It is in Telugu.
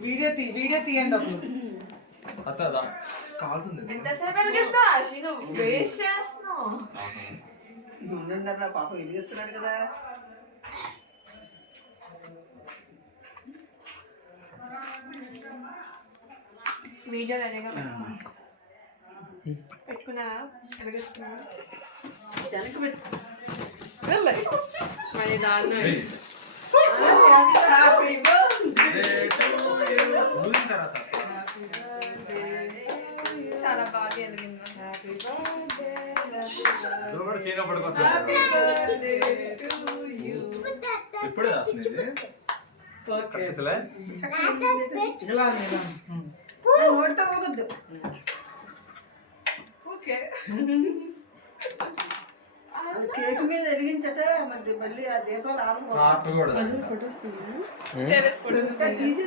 వీడియో తీయండి అప్పుడు. అత్తదా కాలుతుంది. ఎంతసేపు వెలిగిస్తా ఆశీను వేస్ట్ చేస్తున్నావు. పాపం వెలిగిస్తున్నాడు కదా. వీడియో రెడీగా పెట్టుకున్నా వెలిగిస్తున్నా వెనక్కి పెట్టు. మరి దాన్ని హ్యాపీ చాలా బాగా ఎదిగింది. ఎప్పుడు నోటితో పోగొద్దు. ఓకే కేక్ మీద వెలిగించట మరి మళ్ళీ ఆ దీపాలు ఆరు కూడా తీసి